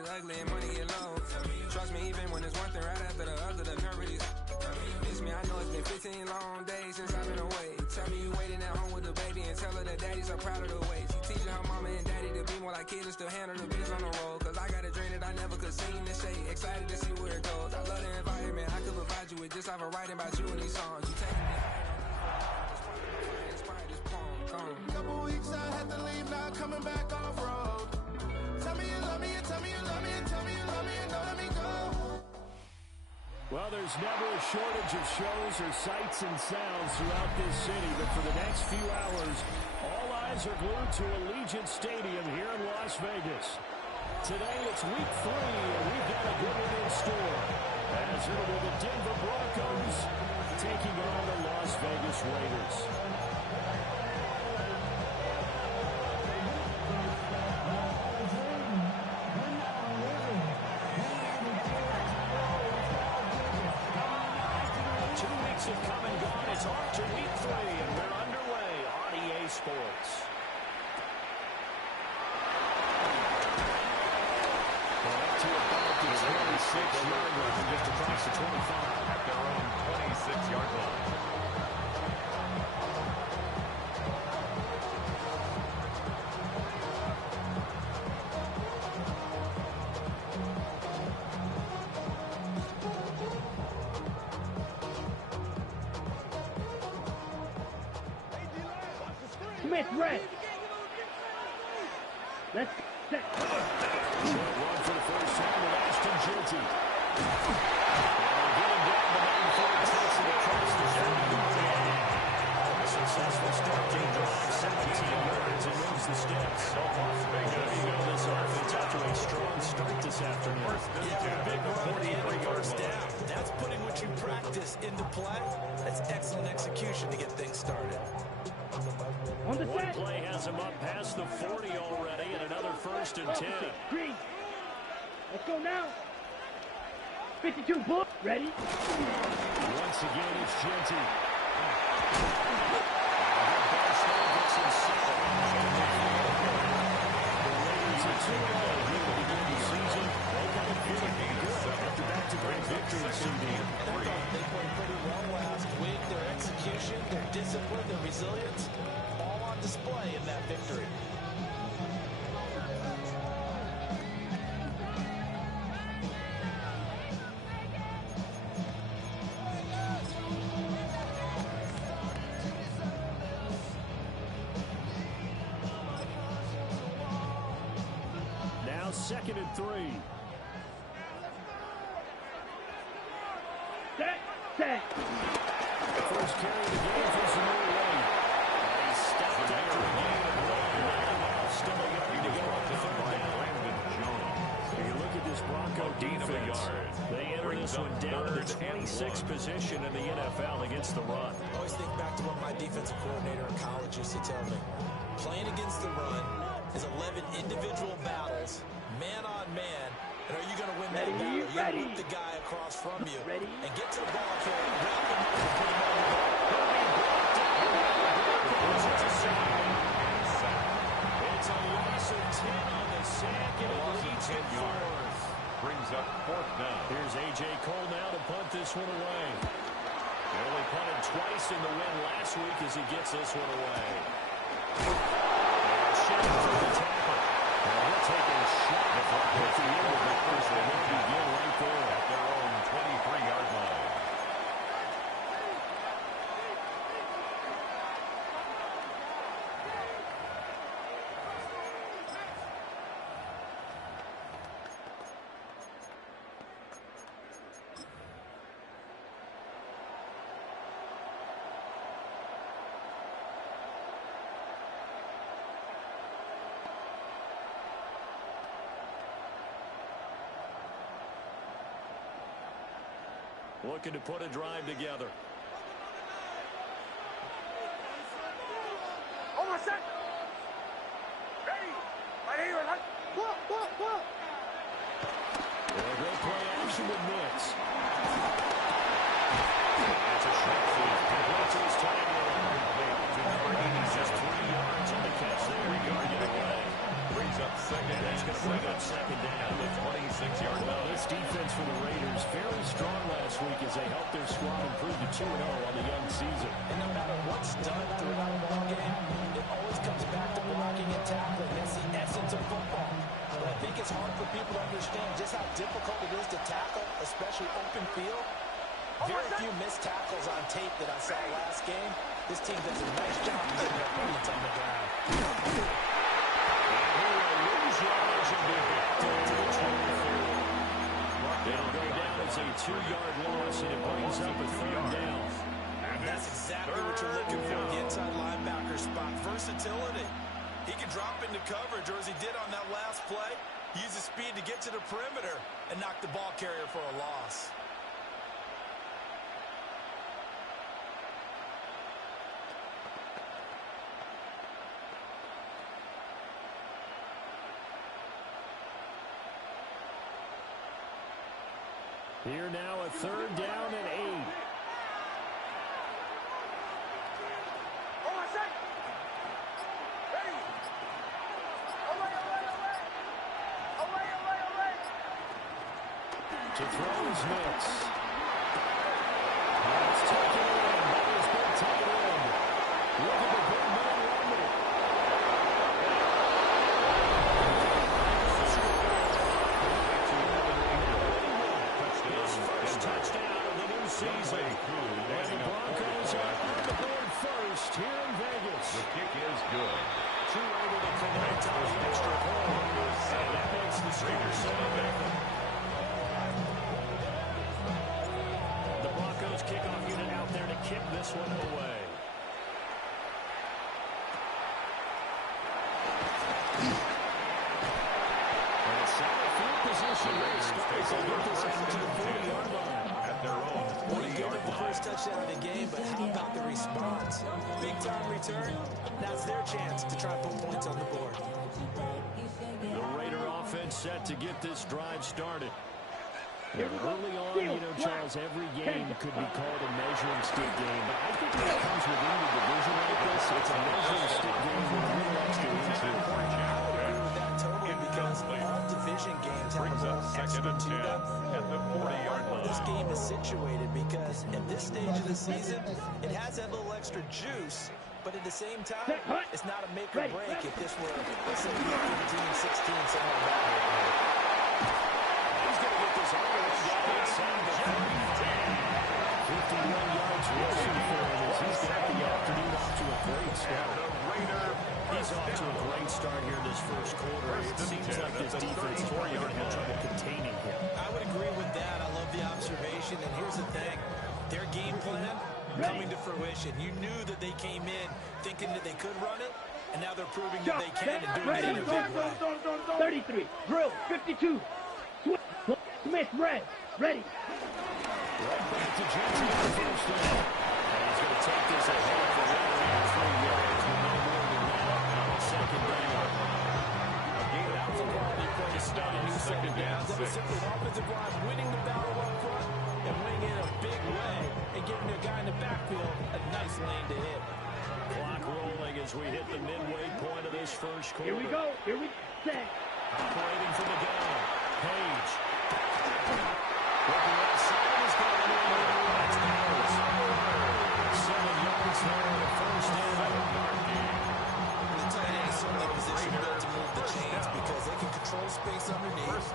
is ugly and money get low. Trust me, even when it's one thing right after the other, the nerve is. Miss me, I know it's been 15 long days since I've been away. Tell me you waiting at home with the baby and tell her that daddy's so proud of the way. She teaching her mama and daddy to be more like kids and still handle the biz on the road. Cause I got a dream that I never could sing to say. Excited to see where it goes. I love the environment. I could provide you with just off of writing about you and these songs. You taking me high, inspire this poem. Couple weeks I had to leave, now coming back off road. Tell me you love me, and tell me you love me, and tell me you love me, and don't let me go. Well, there's never a shortage of shows or sights and sounds throughout this city, but for the next few hours, all eyes are glued to Allegiant Stadium here in Las Vegas. Today it's week 3, and we've got a good one in store, as it'll be the Denver Broncos taking on the Las Vegas Raiders. Have come and gone. It's off to week 3, and we're underway on EA Sports. Well, up to about the 26-yard line, just across the 25 at their own 26-yard line. Smith, red. Let's set. Short run for the first time with Ashton Jeanty. And getting down the main field, takes it across the 30-yard line. A successful start to the drive, 17 yards and moves the sticks. So Las Vegas, you go this offense after a strong start this afternoon. Yeah, big run and a first down. That's putting what you practice into play. That's excellent execution to get things started. On the One set. play has him up past the 40 already, and another 1st and 10. Green. Let's go now. 52, bull. Ready? Once again, it's Jeanty. The Raiders are 2-0 here to begin the season. Feeling good after back-to-back victories, CD. They played pretty well last week. Their execution, their discipline, their resilience, all on display in that victory. Now 2nd and 3. Set. First carry of the game for Zamir White. He stepped after a gain of 1. Still a yard to go on the 3rd down. If you look at this Bronco defense, they enter this one down to the 26th position in the NFL against the run. I always think back to what my defensive coordinator in college used to tell me. Playing against the run is 11 individual battles, man on man. And are you going to win that battle? You got to whip the guy across from you and get to the ball carrier, wrap him up and put him on the ball. It's a loss of 10 on the sack, and it leads to 4th. Brings up 4th down. Here's A.J. Cole now to punt this one away. He only punted twice in the win last week as he gets this one away. Shot for the tackle. We're taking a shot at the end of the first. They will begin right there At their own 23-yard line. Looking to put a drive together. On my set. Ready. Right here. What? They'll play action with Nix. That's a short field. Completes his time. He's just 3 yards on the catch there. 3-yard getaway. Brings up 2nd and to bring up second down. The 26-yard Well, line. this defense for the Raiders, very strong last week as they helped their squad improve to 2-0 on the young season. And no matter what's done throughout a ball game, it always comes back to blocking and tackling. That's the essence of football. But I think it's hard for people to understand just how difficult it is to tackle, especially open field. Very few missed tackles on tape that I saw last game. This team does a nice job of getting their opponents on the ground. They'll go down as a 2-yard loss, and it brings up a 3rd down. And that's exactly what you're looking for, the inside linebacker spot. Versatility. He can drop into coverage, or as he did on that last play, use his speed to get to the perimeter and knock the ball carrier for a loss. Here now, a 3rd down and 8. To throw his mitts. It's taken in by his big tight end. Look at the big man rumble. His first touchdown of the new season. And the Broncos are on the board first here in Vegas. The kick is good. Two able to connect on the extra point. And that makes the Raiders 7-0. Kickoff unit out there to kick this one away. And a solid field position. Raiders get this out to the 40-yard line. At their own Well, you gave 40-yard up the line. first touchdown of the game, but how about the response? Big-time return. Now it's their chance to try and put points on the board. The Raider offense set to get this drive started. And early on, you know, Charles, every game could be called a measuring stick game. But I think when it comes within the division like this, it's a measuring stick game with a little extra into it. I would agree with that totally because all division games have a Brings little up second extra and to 10 them. at the 40-yard line. This game is situated because at this stage of the season, it has that little extra juice, but at the same time, it's not a make or break if this were, let's say, 15, 16, somewhere around here. He's going to get this all the way down inside the 51 yards rushing for him as he's got the afternoon off to a great start. He's off to a great start here in this first quarter. It seems like this defense is probably going to have trouble containing him. I would agree with that. I love the observation. And here's the thing. Their game plan coming to fruition. You knew that they came in thinking that they could run it, and now they're proving that they can and doing it in a big way. 33, drill, 52, Smith, red, ready. Right back to Jensen on the first down. And he's going to take this ahead for right around 3 yards. No more than that on second down. Again, that was a quality play to start a new second down. That was simply an offensive line winning the battle up front and winning it in a big way and giving their guy in the backfield a nice lane to hit. Clock rolling as we hit the midway point of this first quarter. Here we go, set. Operating from the gun. Page. Looking outside, he's going in. That's Powers. 7 yards there on the first down. The tight end is certainly positioned to move the chains because they can control space underneath.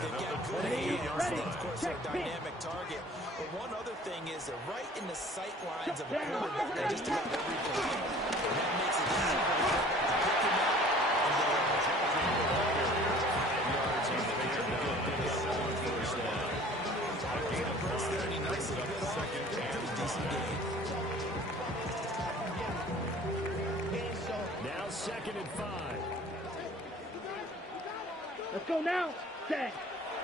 They've got good hands, and of course they're a dynamic target. But one other thing is they're right in the sight lines of a quarterback at just about every play. And that makes it easy for the quarterback to pick him out and go on the top. 5 yards on the first down. Now 2nd and 5. Let's go now, set.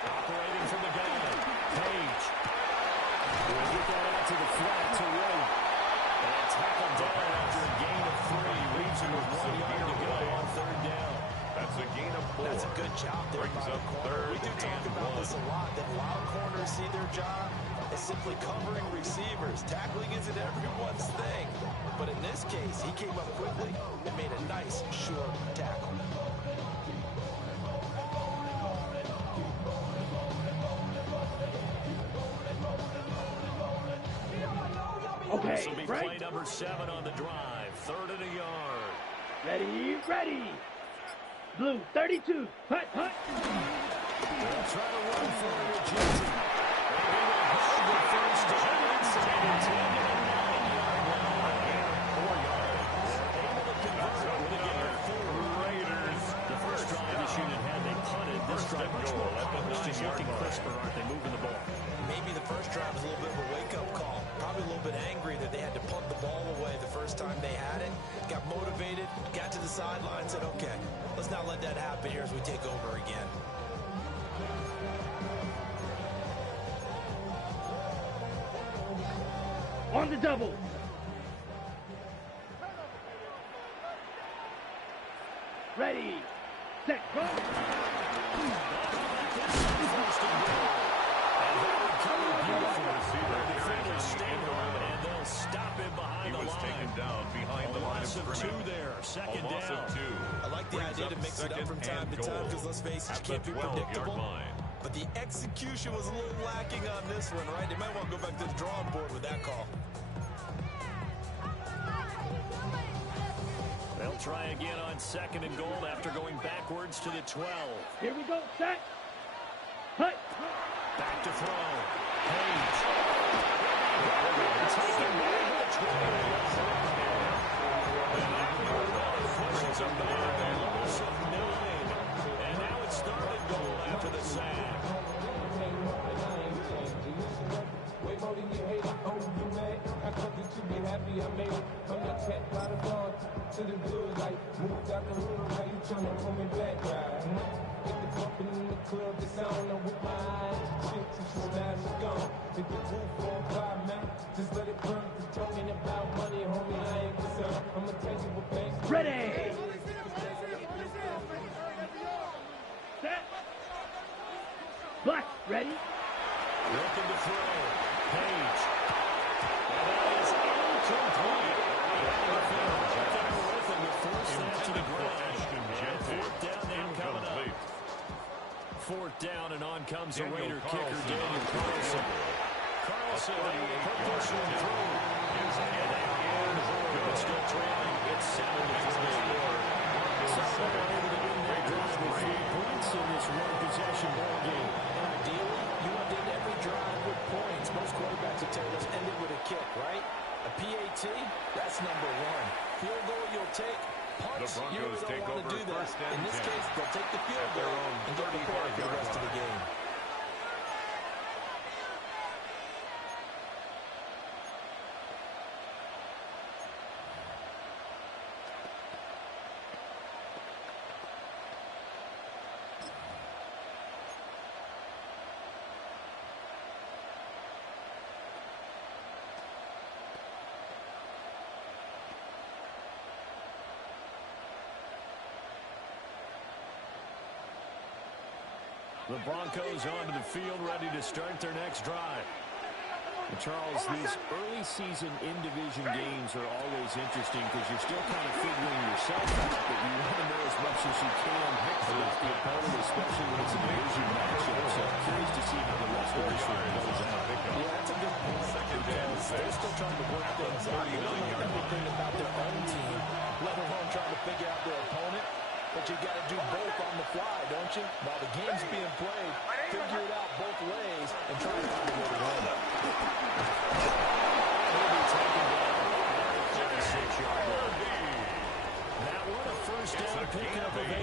Operating from the gun. Page. Will get that out to the flat to Wade. And tackled down after a gain of 3. Leaves him with 1 yard to go on 3rd down. That's a gain of 4. That's a good job there by the corner. We do talk about this a lot, that a lot of corners see their job as simply covering receivers. Tackling isn't everyone's thing. But in this case, he came up quickly and made a nice, short tackle. Okay, This will be play right. number 7 on the drive. 3rd and a yard. Ready, ready. Blue, 32. Hut, hut. They'll try to run for it with Jensen. Maybe they hold the first down inside the 10 to the 9-yard line. 4 yards. Able to convert it with a gain of 4. Raiders. The first drive this unit had they punted. This drive much more polished. Just looking crisper, aren't they, moving the ball? Maybe the first drive was a little bit of a wake-up call. Probably a little bit angry that they had to punt the ball away the first time they had it. Got motivated, got to the sideline, said, okay, let's not let that happen here as we take over again. On the double. Ready, set, go. First and goal. And they recover beautifully. The defenders stay on, and they'll stop him behind the line. He was taken down behind the line of scrimmage. scrimmage. 2 there. Second A loss down. of 2. I like the idea to mix it up from time to time because, let's face it, you can't be predictable. But the execution was a little lacking on this one, right? They might want to go back to the drawing board with that call. They'll try again on 2nd and goal after going backwards to the 12. Here we go, set. Hut. Back to throw. Page. Taken by the 12. Pushes him back. A loss of 9. And now it's 3rd and goal after the sack. Ready. Set. Black, ready. Looking to throw. Page. And that is incomplete. With him to force that to the ground. 4th down now coming up. 4th down, and on comes the Raider kicker, Daniel Carlson. Carlson put this one through. And that is still trailing. It's 7-3. Southern able to win that drive with 3 points in this one-possession ball game. And ideally, you want to end every drive with points. Most quarterbacks will tell us end it with a kick, right? A PAT, that's number 1. Field goal you'll take. Punts, you really don't want to do that. In this case, they'll take the field goal and get prepared for the rest of the game. The Broncos onto the field, ready to start their next drive. And Charles, these early season in-division games are always interesting because you're still kind of figuring yourself out, but you want to know as much as you can about the opponent, especially when it's a division matchup. So I'm curious to see how the rest of this one plays out. Yeah, that's a good point. Because they're still trying to work things out. They don't know everything about their own team, let alone trying to figure out their opponent. But you got to do both on the fly, don't you? While the game's being played, figure it out both ways and try to find a way to win. That one a first down pickup of 8.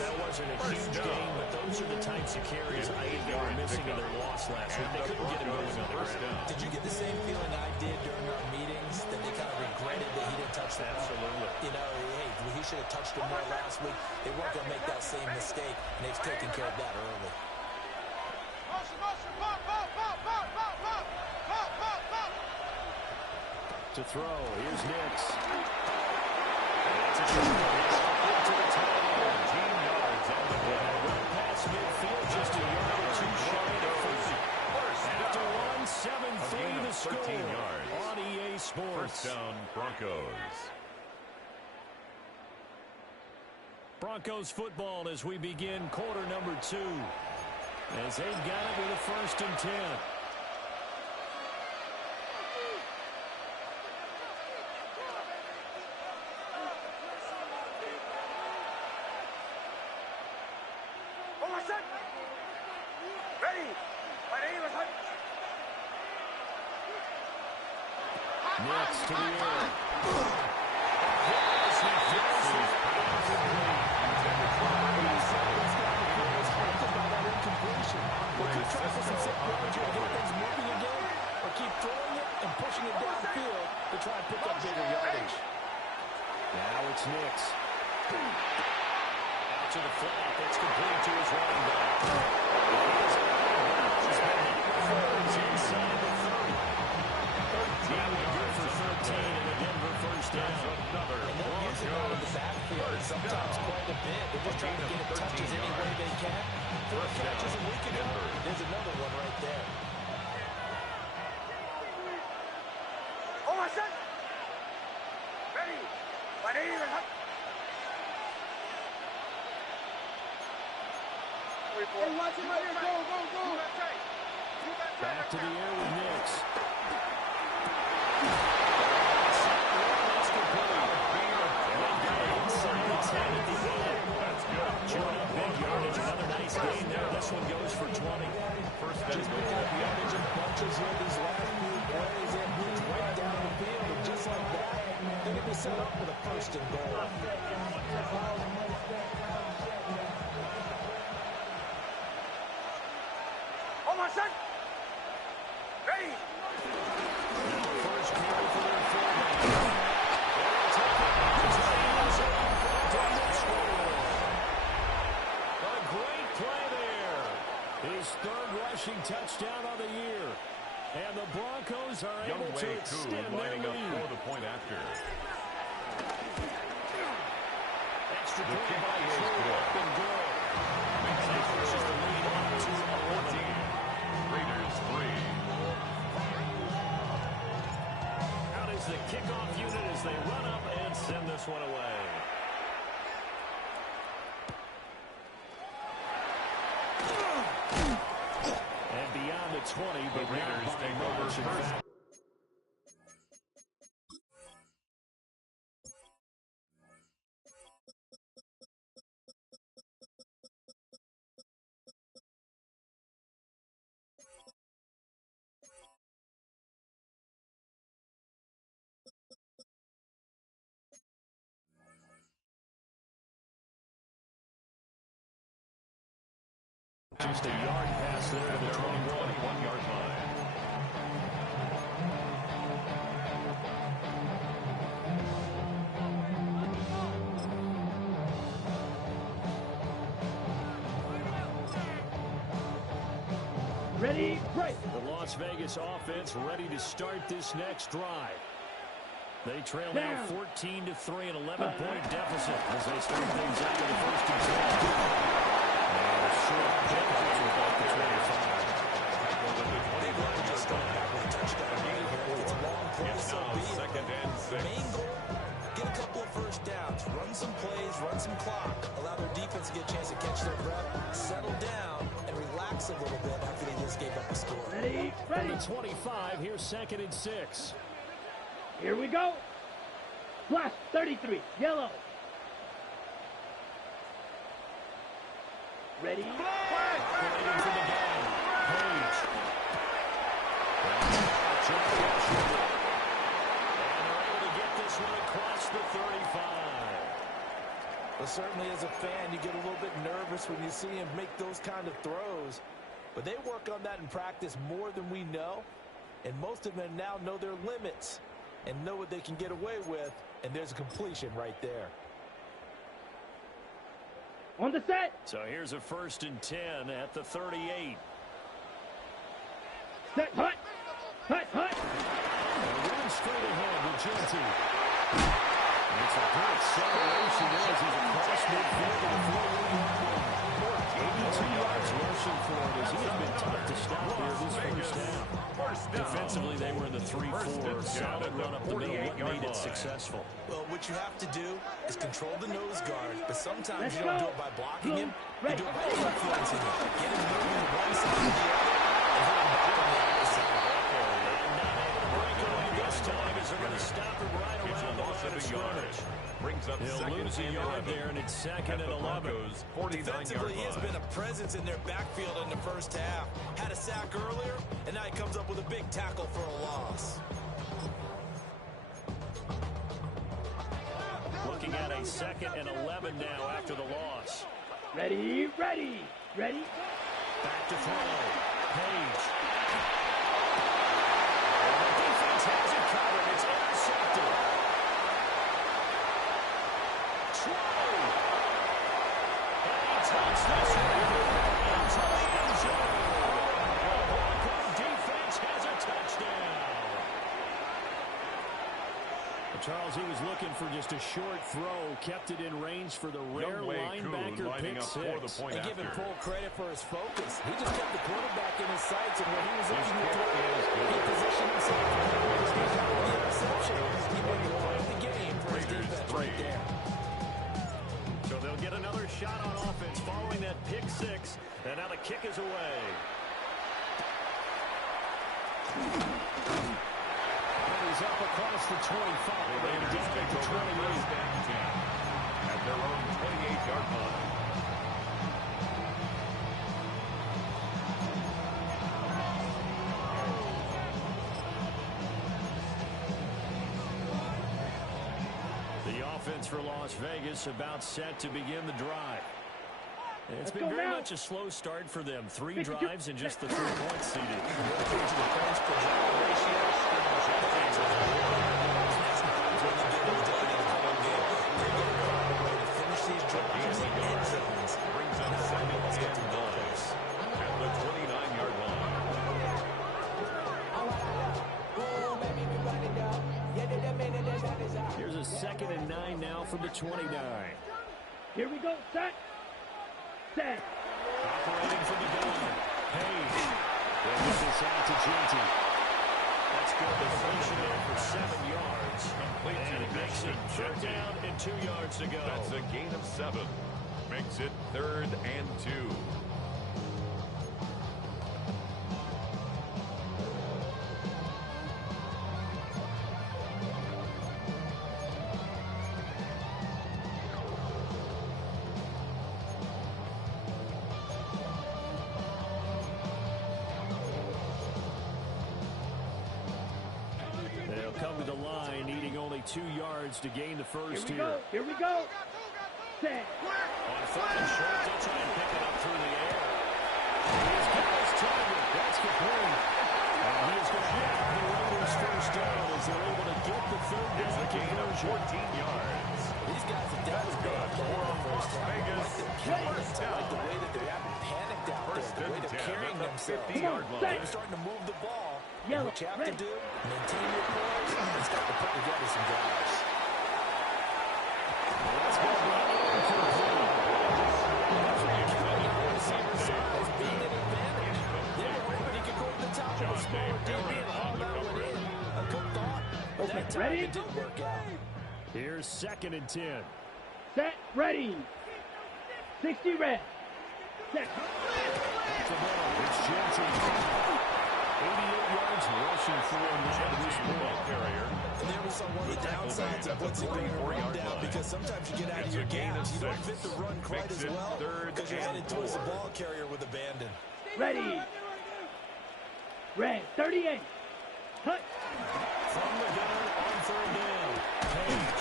That wasn't a huge game, but those are the types of carries I think they were missing in their loss last week. They couldn't get it going on the ground. Did you get the same feeling I did during our meetings that they kind of regretted that he didn't touch the ball? Absolutely. You know, hey, he should have touched it more last week. They weren't going to make that same mistake, and they've taken care of that early. To throw, here's Nix. That's a shot. To the tight end. 10 yards on the play. Right past midfield, just a yard or 2 shy of 40. After one, 7-3 the score 13 yards. on EA Sports. First down, Broncos. Broncos football as we begin quarter number 2. As they've got it with a 1st and 10. my son. Ready. My name is Hunt. Next to the air. Keep throwing it and pushing it downfield to try and pick up bigger yardage. Now it's Nix. Out to the flat. That's complete to his running back. Inside the 30. That will go for 13 and a Denver first down. And they'll use it out of the backfield sometimes quite a bit. They're just trying to get it touches any way they can. 4 catches a week ago. There's another one right there. Oh, my son. Ready. My name is Hunt. Hey, watch him right here. Go, go, go. Back to the air with Nix. Another nice game there. This one goes for 20. Just picking up yardage and bunches here these last few plays. It moves right down the field, and just like that, they're going to be set up with a first and goal. Oh, my son. Ready. First carry for their fullback. A great play there. His third rushing touchdown of the year. And the Broncos are able to extend their lining up lead. for the point after. Extra point by Drew up and good. That pushes the lead on to 14. Raiders 3. Out is the kickoff unit as they run up and send this one away. And beyond the 20, but The Raiders take over first. Just a yard pass there to the 21-yard line. Ready, break. The Las Vegas offense ready to start this next drive. They trail now 14-3, an 11-point deficit as they start things out with the first and 10. A short pick with about the 25. They'd like to just start back with a touchdown here. It's a long play, It's so now be it. second and 6. Main goal, get a couple of first downs, run some plays, run some clock, allow their defense to get a chance to catch their breath, settle down, and relax a little bit after they just gave up a score. Ready, From ready. the 25, here's second and 6. Here we go. Plus 33, yellow. Ready, Waiting for the down. Page. And they're able to get this one across the 35. Well, certainly as a fan, you get a little bit nervous when you see him make those kind of throws. But they work on that in practice more than we know. And most of them now know their limits and know what they can get away with. And there's a completion right there. on the set. So here's a 1st and 10 at the 38. Set, hut, hut, hut. Running straight ahead with Genty. It's a good acceleration as he's across midfield and 82 yards rushing for it as he has been tough to stop here this first half. Defensively, they were in the 3-4. Solid run up the middle. What made it successful? Well, what you have to do is control the nose guard, but sometimes you don't do it by blocking him. You do it by influencing him. Get him moving to one side or the other, and hit him back on the other side. And not able to break away this time as they're going to stop him right It's around a the loss line of of a yard. scrimmage. Brings up He'll second lose a and yard 11. there, and it's second At and the 11. Broncos' 49-yard Defensively, he has line. been a presence in their backfield in the first half. Had a sack earlier, and now he comes up with a big tackle for a loss. Looking at a second and 11 now after the loss. Ready, ready, ready. Back to throw. Page. And the defense has it covered. It's intercepted. Troy. And he takes this one into the end zone. The Bronco defense has a touchdown. Charles, he was looking for just a short throw, kept it in range for the rare linebacker pick six. And giving full credit for his focus. He just kept the quarterback in his sights, and when he was looking to throw, he positioned himself to the interception. He won the game for his defense right there. So they'll get another shot on offense following that pick six, and now the kick is away. He's up across the 25 and down at the 28. At their own 28-yard line. The offense for Las Vegas about set to begin the drive. It's been very much a slow start for them. 3 drives and just the 3 points seeded. Here's a 2nd and 9 now from the 29. Here we go, set. Set. Operating from the gun. Page. They'll get this out to Genty. That's good deflection there for 7 yards. And it makes it 3rd down and 2 yards to go. That's a gain of 7. Makes it 3rd and 2. They'll come to the line, needing only 2 yards to gain the first here. Here we go. Set. On 3rd and short, they'll try and pick it up through the air. He's got his target. That's complete. And he is going to have the Raiders' first down as they're able to get the 3rd down. It's a gain of 14 yards. These guys have done That's good for Las Vegas. I like the way that they haven't panicked out there, the way they're carrying themselves. 50-yard line. They're starting to move the ball. Yellow, What you have to red. do, maintain your poise, and start to put together some drives. Let's go. Receiver size being an advantage. They were hoping he could go to the top of a smaller DB and haul that one in. A good thought, but that time Ready? it didn't work out. Here's 2nd and 10. Set. Ready. 60 red. Set. Off the ball. It's Genty. 88 yards rushing for him at this point. And there we saw one of the downsides of blitzing being a run down, because sometimes you get out of your games. You don't fit the run quite as well because you're headed towards the ball carrier with abandon. Ready. Red. 38. Touch. From the gun on 3rd down. Page.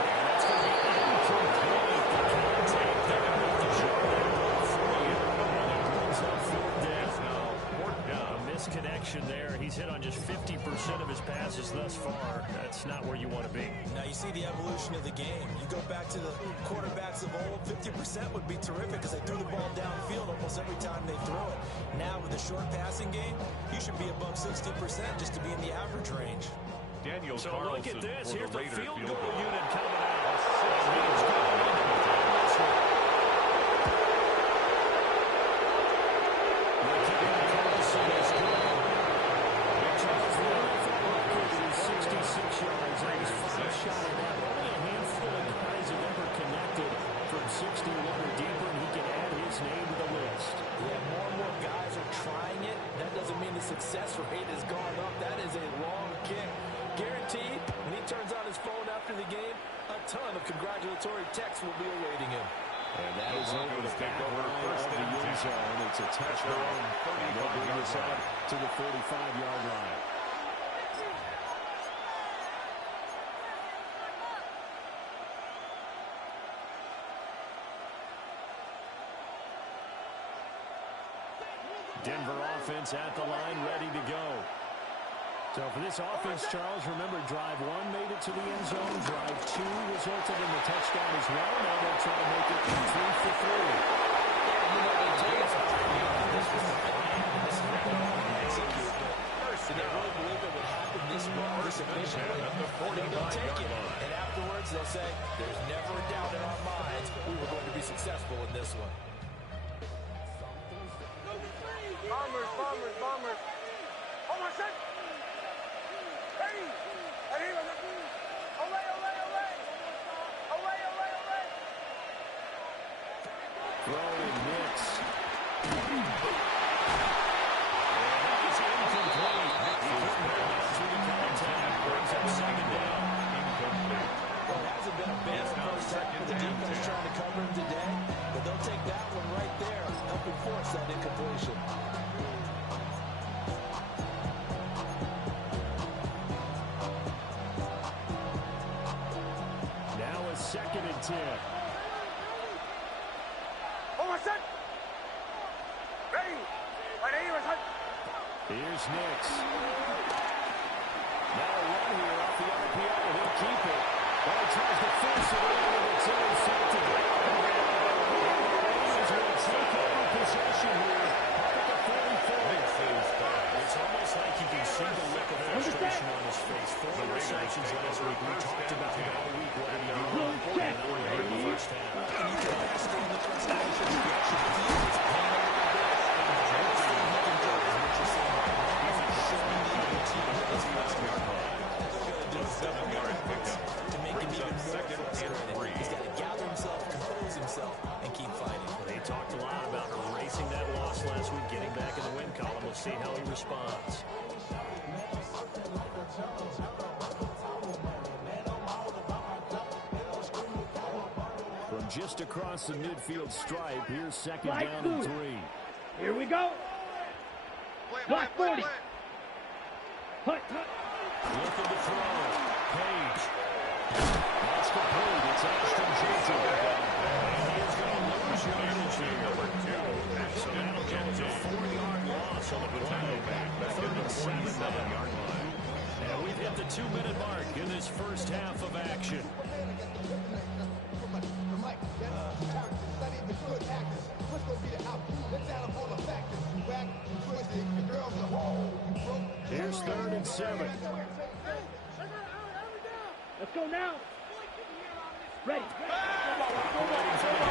And that's going to be incomplete. The contact there with the Jordan free. And it brings up 4th down. A misconnection there. He's hit on just 50% of his passes thus far. That's not where you want to be. Now you see the evolution of the game. You go back to the quarterbacks of old, 50% would be terrific because they threw the ball downfield almost every time they threw it. Now with a short passing game, you should be above 60% just to be in the average range. Daniel So Carlson look at this. for Here's the Raider field goal goal. unit coming out. And he's going into the this one. The kick out Carlson is good. Charles Lewis for the record is 66 yards. That was 5 shot at that. Only a handful of guys have ever connected from 61 or deeper, and he can add his name to the list. Yeah, more and more guys are trying it. That doesn't mean the success rate has gone up. That is a long kick. Guaranteed guarantee when he turns on his phone after the game, a ton of congratulatory texts will be awaiting him. And that is over the back line of the end zone. It's a touchdown. And they'll bring this out to the 45-yard line. Denver offense at the line, ready to go. So for this offense, Charles, remember, drive 1 made it to the end zone. Drive 2 resulted in the touchdown as well. Now they'll try to make it 3 for 3. Did they really believe it would happen this well, this efficiently? They'll take it, and afterwards they'll say, there's never a doubt in our minds we were going to be successful in this one. Bombers, bombers, bombers. Hold on, set. Ready. Ready. Away, away, away. Away, away, away. Throwing Nix. And that is incomplete. He couldn't hold on to the contact. Brings up second down. Incomplete. Well, it hasn't been a bad first half for the defense trying to cover him today, but they'll take that one right there, helping force that incompletion. Now a 2nd and 10. Hold on, set. Ready. Ready, set. Here's Nix. Now a run here off the RPO, and he'll keep it. Well, he tries to force it in, and it's intercepted. The Raiders will take over possession here at the 44. It's almost like you can see the look of frustration on his face. 4 interceptions last week. We talked about it all week. What did he do? And now we're in the first half. And you can understand the frustration. He actually feels his pain a little bit. And the first thing he can do is what you're saying right now. He's showing the other team that he's best yard line. They're going to do several yard pickup to make him even more frustrated. He's got to gather himself, compose himself, and keep fighting. They talked a lot about erasing that loss last week, getting back in the win column. We'll see how he responds. From just across the midfield stripe, here's second down and 3. Here we go. Block 40. Hut, hut. Looking to throw. Page. That's complete. It's Ashton Jeter. And he is going to lose yardage here. So that'll get to a 4-yard loss on the play. 3rd and 7 yard line. And we've hit the 2-minute mark in this first half of action. Here's 3rd and 7. Let's go now. Ready. Operating from the gun.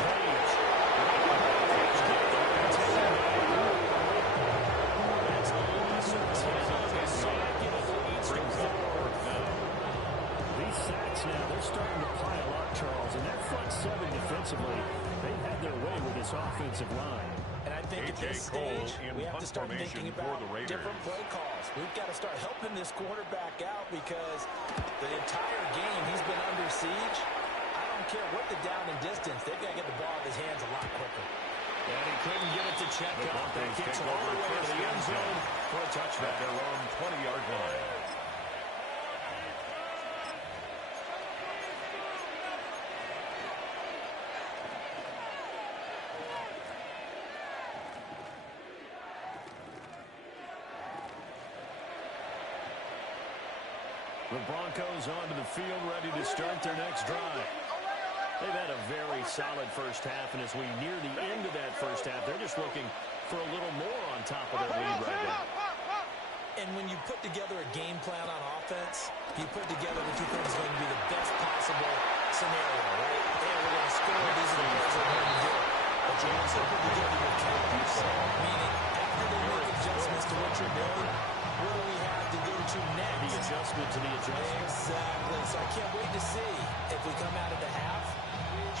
Page. That's a loss of 10 on the sack, and it leads to 4th now. These sacks now, they're starting to pile up, Charles, and that front 7 defensively, they've had their way with this offensive line. And I think at this stage, we have to start thinking about different play calls. We've got to start helping this quarterback out because the entire game he's been under siege. I don't care what the down and distance, they've got to get the ball out of his hands a lot quicker. And he couldn't get it to check out. That kicks all the way to the end zone for a touchback. Their own 20-yard line. The Broncos onto the field, ready to start their next drive. They've had a very solid first half, and as we near the end of that first half, they're just looking for a little more on top of their lead right now. And when you put together a game plan on offense, you put together what you think is going to be the best possible scenario, right? Hey, we're going to score. These are the plays we're going to do. But you also put together your counters, meaning after they make adjustments to what you're doing, what do we have to go to next? The adjustment to the adjustment. Exactly. So I can't wait to see if we come out of the half,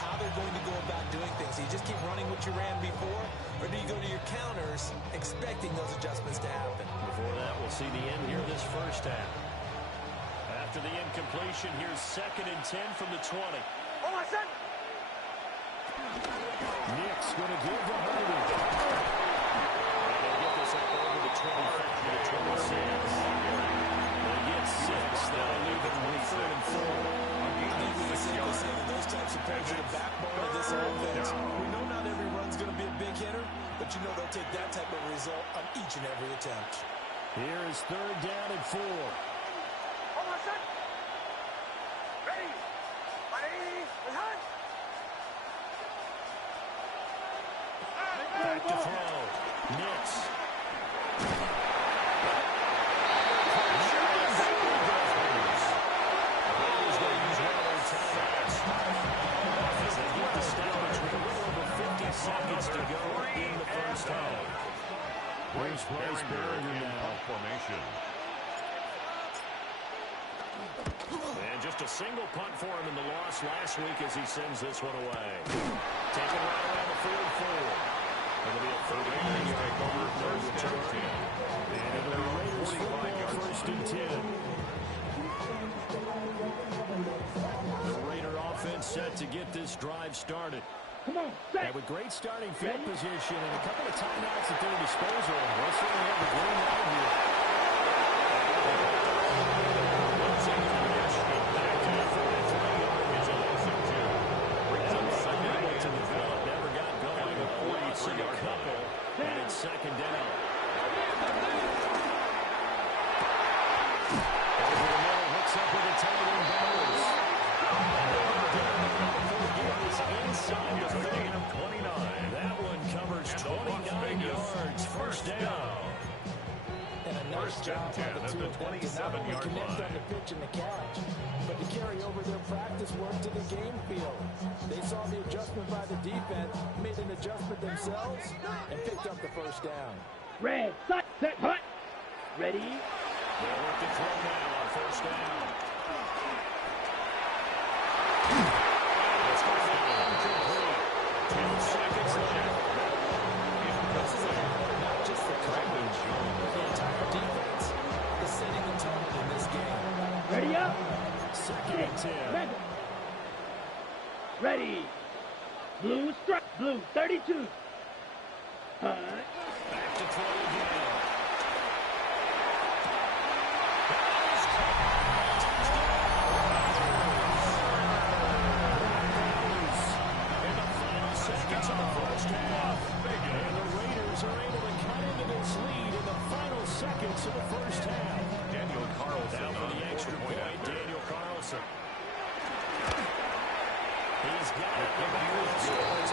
how they're going to go about doing things. Do you just keep running what you ran before, or do you go to your counters expecting those adjustments to happen? Before that, we'll see the end here of this first half. After the incompletion, here's 2nd and 10 from the 20. Oh, my son! Nick's going to give the Hardy. They'll get this up over the 25 to the 26. They get 6. They'll leave it with 3rd and 4. I think we can safely say that those types of plays are the backbone of this offense. We know not every run's going to be a big hitter, but you know they'll take that type of result on each and every attempt. Here is 3rd down and 4. Oh, my son! Ready! Ready! Behind! Back to throw. Nix. Seconds to go in the first half. Here's Bryce Baringer now. Formation. And just a single punt for him in the loss last week as he sends this one away. Taken right around the 44. It'll be a third and take over first and 10. And it'll be Raiders football 1st and 10. The Raider offense set to get this drive started. Come on, set. And with great starting field position and a couple of timeouts at their disposal, they'll certainly have the green light here. Never got going. We'll see a couple, and it's 2nd down. Over the middle, hooks up with a tight end Bowers. Inside the 29. That one covers 29 yards. 1st down. And a nice job by the two of them to not only connect on the pitch and the catch, but to carry over their practice work to the game field. They saw the adjustment by the defense, made an adjustment themselves, and picked up the 1st down. Red, set, hut. Ready. They'll look to throw now on 1st down. Let's go down. 10 seconds left. This is not just the coverage, but the entire defense is setting the tone in this game. Ready up. 2nd and 10. Ready. Blue strike. Blue 32. Hut. Back to throw again. In the final seconds of the first half. And the Raiders are able to cut into this lead in the final seconds of the first half. Daniel Carlson Down for the extra point, Daniel Carlson. He's got it. Scores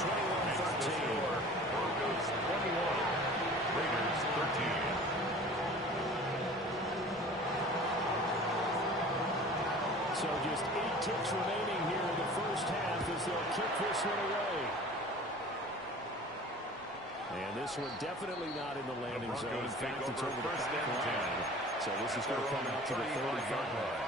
21-13. Broncos 21. Raiders 13. So just 8 ticks remaining here in the first half as they'll kick this one away. And this one definitely not in the landing zone. In fact, it's over the back line. So this is going to come out to the 35 line.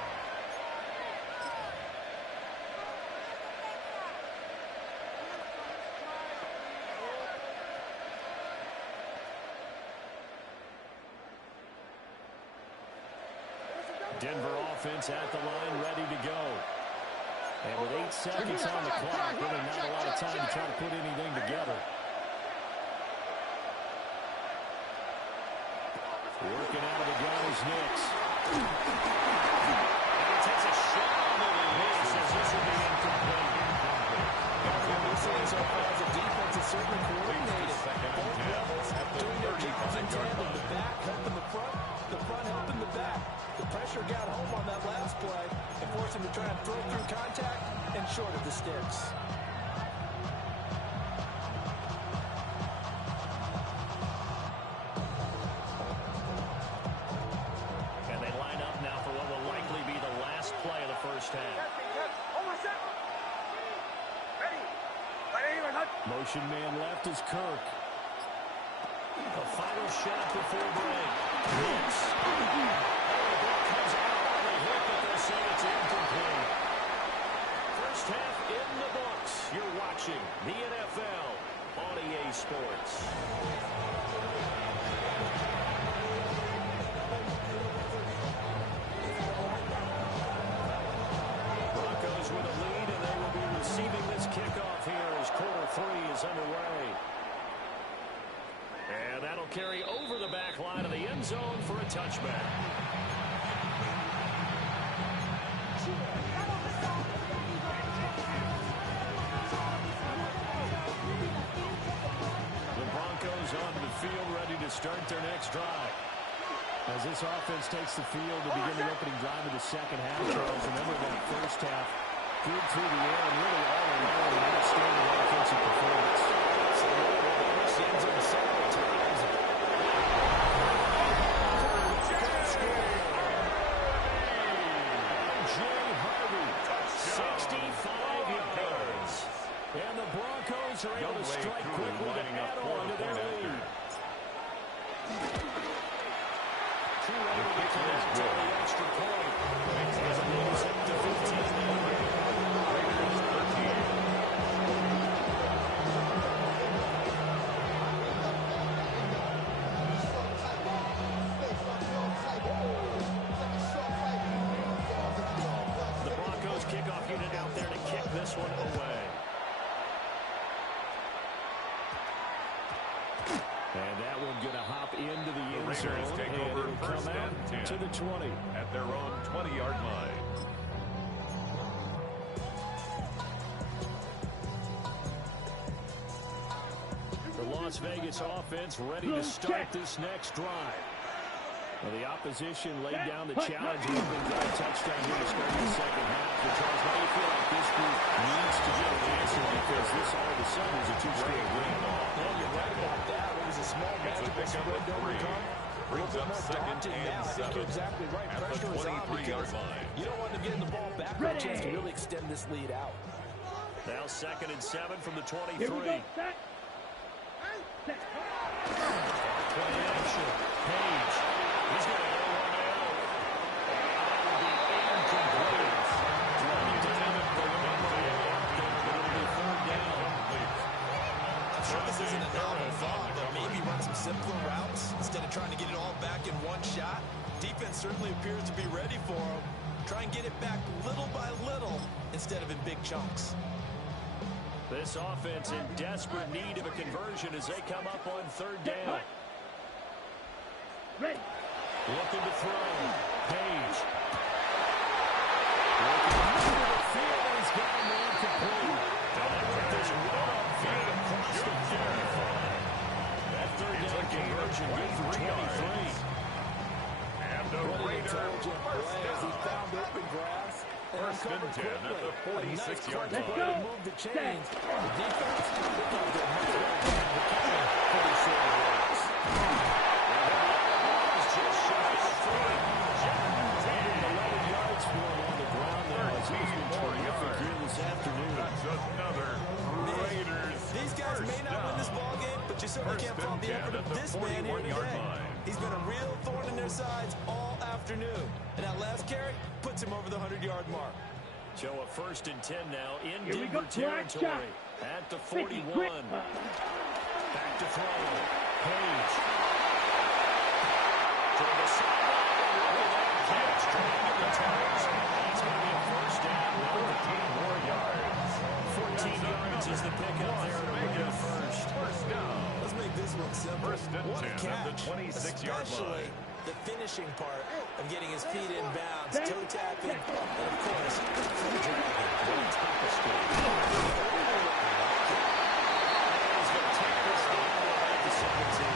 Denver offense at the line, ready to go. And with 8 seconds on the clock, really not a lot of time to try to put anything together. Working out of the gun is Nix. And he takes a shot on the release as this will be incomplete. What we're seeing so far as a defense is certainly coordinated. Both levels doing their jobs in tandem. The back helping the front helping the back. The pressure got home on that last play and forced him to try and throw through contact and short of the sticks. And they line up now for what will likely be the last play of the first half. Motion man left is Kirk. The final shot before break. Nix. Comes out on the hit, but they'll say it's incomplete. First half in the books. You're watching the NFL on EA Sports. receiving this kickoff here as quarter 3 is underway. And that'll carry over the back line of the end zone for a touchback. The Broncos onto the field, ready to start their next drive. As this offense takes the field to begin the opening drive of the second half, Charles, remember that first half, good through the air and really all around an outstanding offensive performance. Absolutely. They reached the end zone several times. Jay Harvey, 65 yards. And the Broncos are able to strike quickly to add on to their lead. Able to connect to the extra point. As it moves up to 15. The Broncos kickoff unit out there to kick this one away. And that one going to hop into the end zone take and over it'll come out to the 20. At their own 20-yard line. The Las Vegas offense ready to start this next drive. Well, the opposition laid down the challenge and got a touchdown here to start the second half. And Charles, how do you feel like this group needs to get an answer because this all of a sudden is a two-score win? Well, you're right about that. It was a small magical spread to overcome. Brings up second and 7 you're exactly right. at the Pressure is on 23-yard line. you don't want to get the ball back with a chance to really extend this lead out. Now second and 7 from the 23. Here we go. Set. Set. Play action. Page. He's going to air one out. And that will be incomplete. Running to him at the limit by a lot there, but it'll be 3rd down. I'm sure this isn't a novel thought, but maybe run some simpler routes instead of trying to get it all back in one shot. Defense certainly appears to be ready for him. Try and get it back little by little instead of in big chunks. This offense in desperate need of a conversion as they come up on 3rd down. Ready. Looking to throw. Page. Looking to move the field, and he's got a man complete. This run upfield across the 35. That 3rd down conversion good for 23. And the Raiders first He down. found open grass. First and 10 at the 46-yard Let's line. go. Move the chains. The defense, they're going to do a much better job of counting for these short yards. Just shy of 11 yards for him on the ground there as he's been terrific here this afternoon. That's another Raiders These guys may not win this ball game, but you certainly First can't fault and the 10 effort at of the this man here 41-yard today. line. He's been a real thorn in their sides all afternoon. And that last carry puts him over the 100-yard mark. Show a 1st and 10 now in Here we Denver go. Black territory at the 41. Back to throw. Page. Toward the sideline. Look at that catch. Trying to returns. That's going to be a 1st down. 14 more yards. 14 yards is the pickup there to win the first. First down. Let's make this one simple. First and What a 10 at the catch. 26-yard Especially line. the finishing part of getting his feet in bounds, toe tapping, and of course, free dragging. What a tapestry. He's going to take this down at the 17.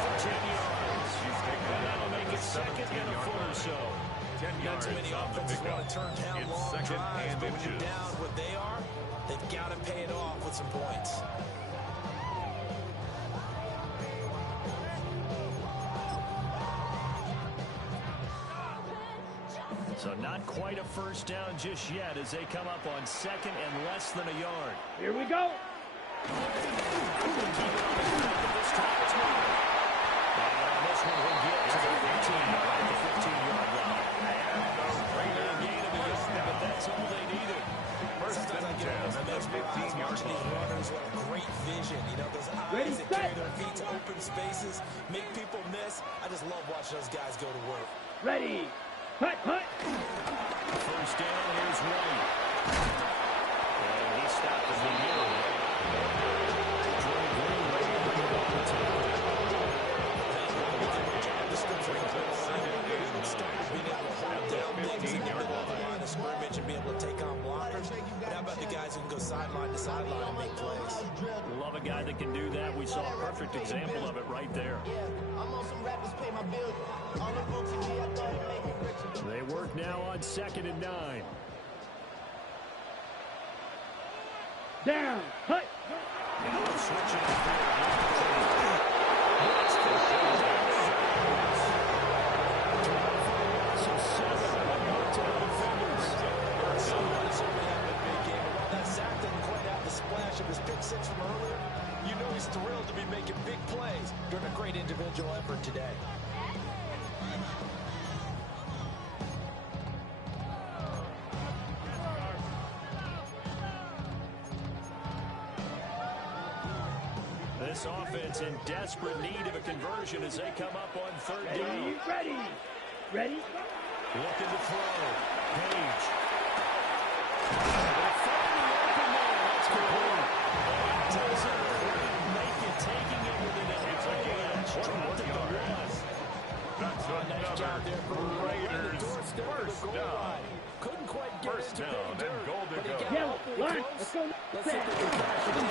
For 10 yards. And that'll make it second and a foot or so. 10 Not yards too many on the offenses want pickup. to turn down It's long second drives, and but when you're inches. down what they are, they've got to pay it off with some points. So not quite a 1st down just yet as they come up on 2nd and less than a yard. Here we go. This time it's Miller. And this one will get to the 15-yard line. And a gain of a yard, but that's all they needed. First and 10 at the 15-yard These line. runners with great vision. You know, those eyes Ready, that set. carry their feet to open spaces, make people miss. I just love watching those guys go to work. Ready. Hut, hut. 1st down, here's White. And he stopped at the middle. Jordan Greenway bringing it up the top. Started being able to hold down things in the middle of the line of scrimmage and be able to take on blockers. But how about the guys who can go sideline to sideline and make plays? Love a guy that can do that. We saw a perfect example of it right there. They work now on 2nd and 9. Down. Hut. Now they're switching it here. Of his pick six from earlier, you know he's thrilled to be making big plays during a great individual effort today. This offense in desperate need of a conversion as they come up on 3rd down. Ready. Ready. Looking to throw. Page. Couldn't quite get First down and goal to go. Yellow. Line. Let's go. Let's see if they can cash it in.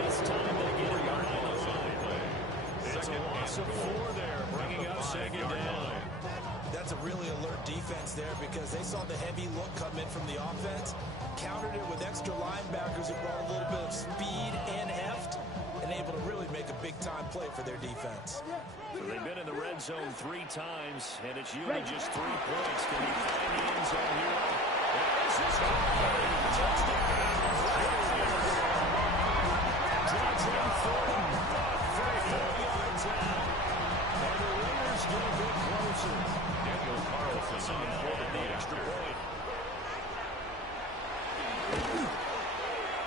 This time they get it behind the line. It's a loss of 4 there, bringing up 2nd down. That's a really alert defense there because they saw the heavy look come in from the offense, countered it with extra linebackers who brought a little bit of speed and heft, and able to really make a big-time play for their defense. So they've been in the red zone 3 times, and it's yielded just 3 points. Can he find the end zone here? There's his touchdown. Drops in 34 yards out. And the Raiders get a bit closer. Daniel Carlson on for the extra point.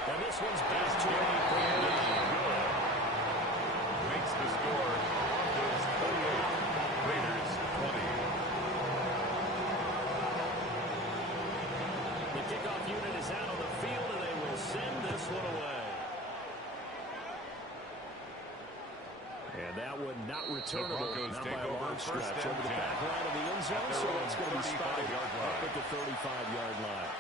And this one's back to a Makes the score. Broncos 38, Raiders 20. The kickoff unit is out on the field, and they will send this one away. And that one not returnable. Not by a long stretch. Over the back line of the end zone, so it's going to be spotted up at the 35-yard line.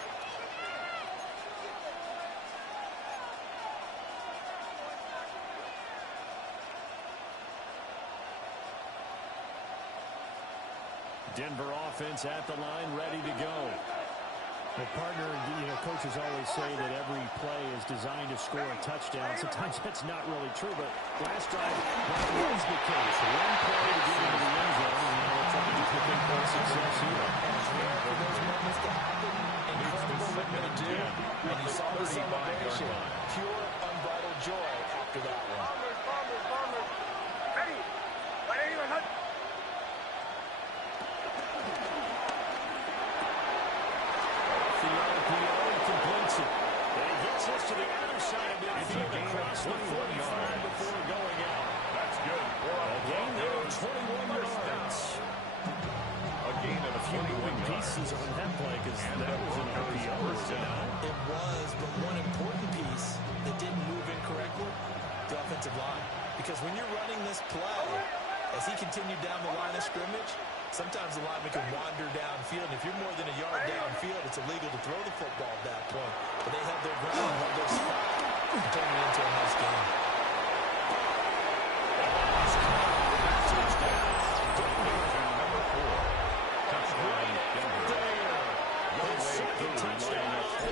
Denver offense at the line, ready to go. Well, partner, coaches always say that every play is designed to score a touchdown. Sometimes that's not really true, but last drive, that was the case. One play to get into the end zone, and now they're trying to duplicate that success here. For those moments to happen, incredible what they do. And you saw the celebration. Pure, unbridled joy after that one. Ready. Ready. Hut. The RPO completes it. And he gets this to the other side of midfield across the 45 before going out. That's good. A gain there of 21 yards. A gain of A few moving pieces on that play because that was an RPO. It was, but one important piece that didn't move incorrectly, the offensive line. Because when you're running this play, as he continued down the line of scrimmage, sometimes the lineman can wander downfield. And if you're more than a yard downfield, it's illegal to throw the football at that point. But they held their ground, held their spot, and turned it into a nice game.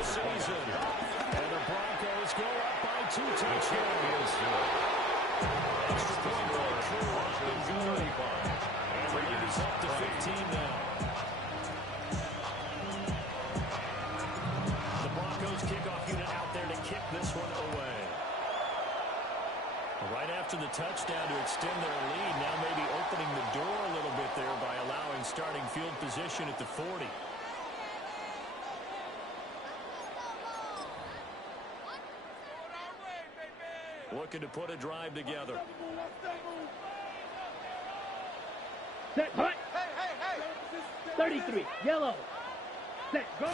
Season. And the Broncos go up by 2 touchdowns. Extra point by Crew. And the Raiders up to 15 now. The Broncos kickoff unit out there to kick this one away. Right after the touchdown to extend their lead, now maybe opening the door a little bit there by allowing starting field position at the 40. Looking to put a drive together. Set. Hut. Hey. 33, yellow. Set, go.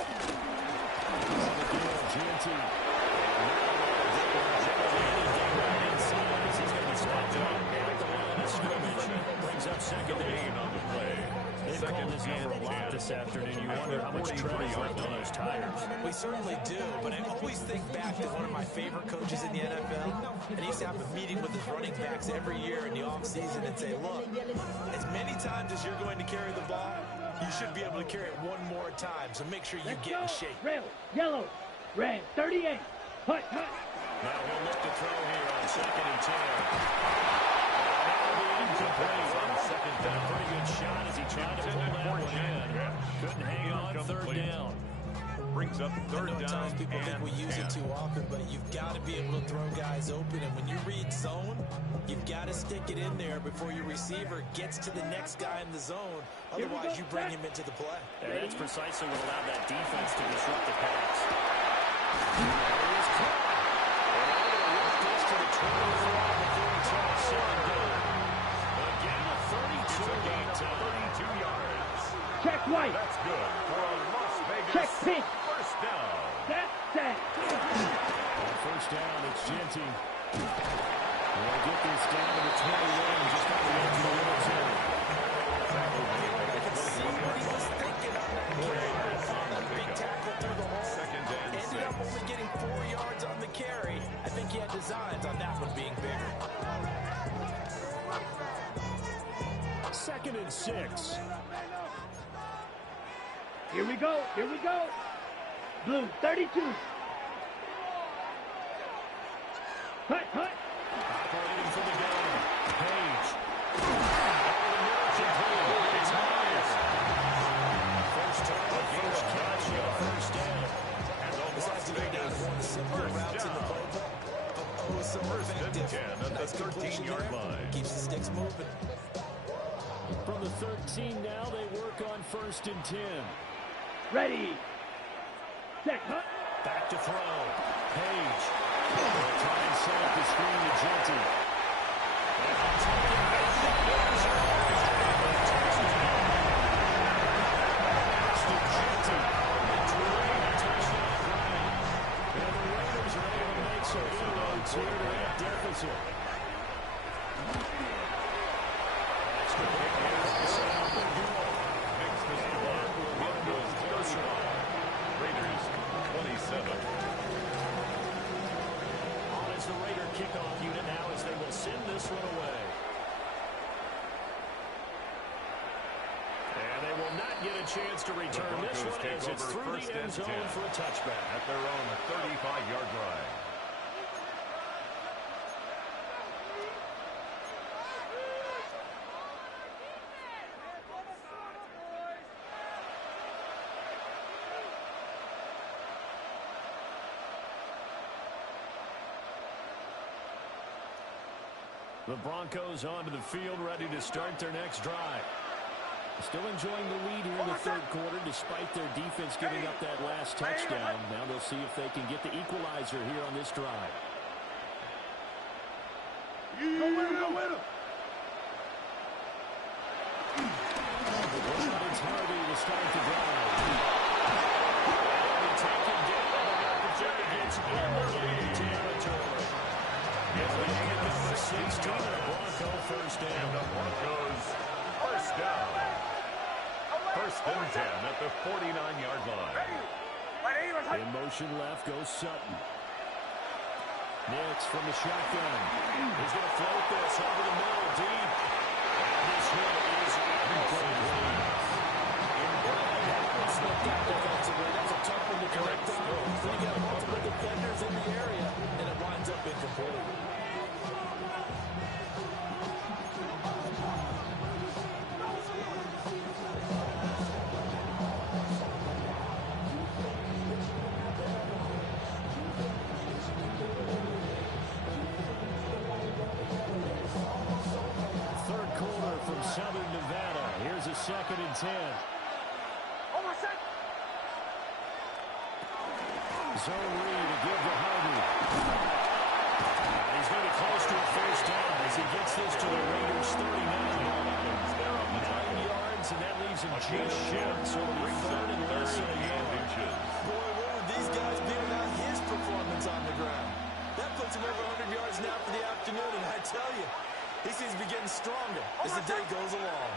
Brings up second on the play. They've called this number a lot this afternoon. You wonder how much tread is left on those tires. We certainly do, but I always think back to one of my favorite coaches in the NFL, and he used to have a meeting with his running backs every year in the offseason and say, look, as many times as you're going to carry the ball, you should be able to carry it one more time, so make sure you get in shape. Rail, yellow, red, 38. Hut, hut. Now he'll look to throw here on second and 10. Incomplete on second down. Pretty good shot as he tried to pull that one in. Couldn't hang on third down. Brings up third down. Sometimes people think we use it too often, but you've got to be able to throw guys open. And when you read zone, you've got to stick it in there before your receiver gets to the next guy in the zone. Otherwise, you bring him into the play. And that's precisely what allowed that defense to disrupt the pass. There he is caught. And able to work this to the 24 before he tries second down. Again, a 32 gain to 32 yards. Check white. That's good for a Las Vegas Check pink. first down. Set, set. First down, it's Genty. They'll get this down to the 21, just on the edge of the middle zone. I can see what he was thinking on that carry. That big tackle through the hole. Second and Ended up only getting 4 yards on the carry. I think he had designs on that one being bigger. Second and 6. Here we go, here we go. Blue, 32. Hut, hut. Operating for the gun. Page. First target, Gage catch, first down. This has to go down to one of the simpler routes in the playbook, but oh, so effective. 10 at the 13-yard line. Keeps the sticks moving. From the 13 now, they work on first and 10. Ready. Set, hut. Back to throw. Page. They'll try and set up the screen to Genty. And the Raiders are able to make some inroads here to that deficit. Raiders 27. On is the Raider kickoff unit now as they will send this one away. And they will not get a chance to return this one as it's through the end zone for a touchback. At their own 35-yard line. The Broncos onto the field, ready to start their next drive. Still enjoying the lead here in the third quarter, despite their defense giving up that last touchdown. Now they'll see if they can get the equalizer here on this drive. Go with him, go with him. It's Harvey to start the drive. And taken down, the opportunity gets in the game territory. It's the number 16 and a Bronco first down. And the Broncos first down. First and 10 at the 49-yard line. In motion left goes Sutton. Nix from the shotgun. He's going to float this over the middle deep. And this hit is incomplete. Slipped out defensively. That's a tough one to correct on. When you got multiple defenders in the area, and it winds up incomplete. Third quarter from Southern Nevada. Here's a second and 10. Zone read to give to Harvey. He's going to be close to a first down as he gets this to the Raiders 39. 9 yards yards, and that leaves him just short. So it'll be third and less than a yard. Boy, where would these guys be without his performance on the ground? That puts him over 100 yards now for the afternoon, and I tell you, he seems to be getting stronger as the day goes along.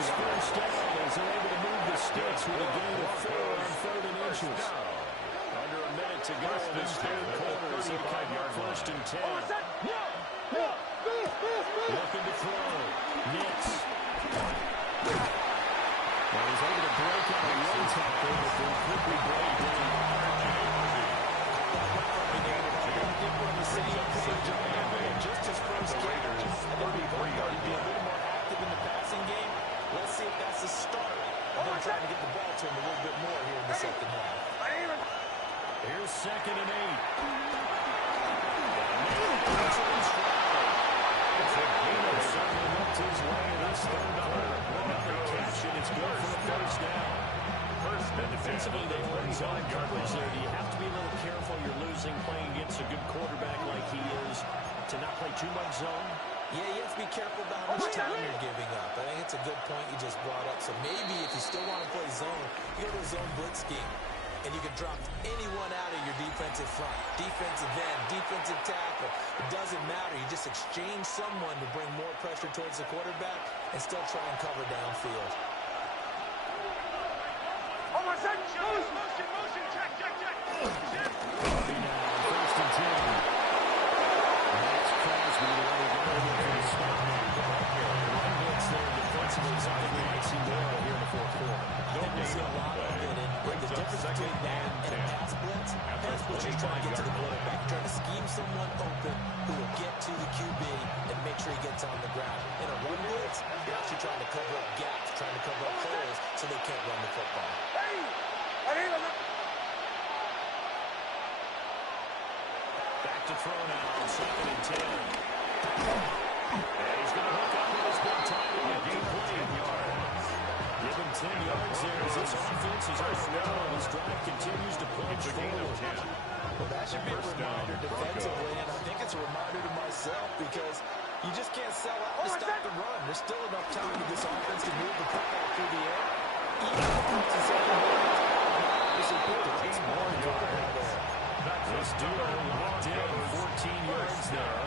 First down as they're able to move the sticks with a gain of 4 on 3rd and inches. Under a minute to go in this third quarter as they come up 1st and 10. Looking to throw. Nix. Well, he's able to break out a one tackle, but they'll quickly break down. Just his first game. I think we're going to be a little more active in the passing game. Let's see if that's the start of them trying to get the ball to him a little bit more here in the second half. Here's 2nd and 8. His way in this third quarter. Another catch, and it's good for the first down. And defensively, they've learned zone coverage there. You have to be a little careful. You're losing playing against a good quarterback like he is to not play too much zone. Yeah, you have to be careful about how much time you're giving up. I think it's a good point you just brought up. So maybe if you still want to play zone, you go to a zone blitz scheme. And you can drop anyone out of your defensive front. Defensive end, defensive tackle. It doesn't matter. You just exchange someone to bring more pressure towards the quarterback and still try and cover downfield. Oh, my son! Motion, check. Copy now, 1st and 10. Max Crosby to let it go for the spot. One blitz there defensively. So I think we might see more here in the 4th quarter. Don't we see a lot of it, and the difference between that and a pass blitz is trying to get to the quarterback. You're trying to scheme someone open who will get to the QB and make sure he gets on the ground. In a run blitz, you're actually trying to cover up gaps, trying to cover up holes so they can't run the football. Back to throw now, 2nd and 10. And he's going to hook up with his big time and gain 10 yards. Give him 10 yards there as this offense is overall. This drive continues to push forward. Well, that should be a reminder defensively, and I think it's a reminder to myself because you just can't sell out to stop the run. There's still enough time for this offense to move the football through the air. Even if it's a second half, obviously put the team more yard there. This duo locked in 14 yards there.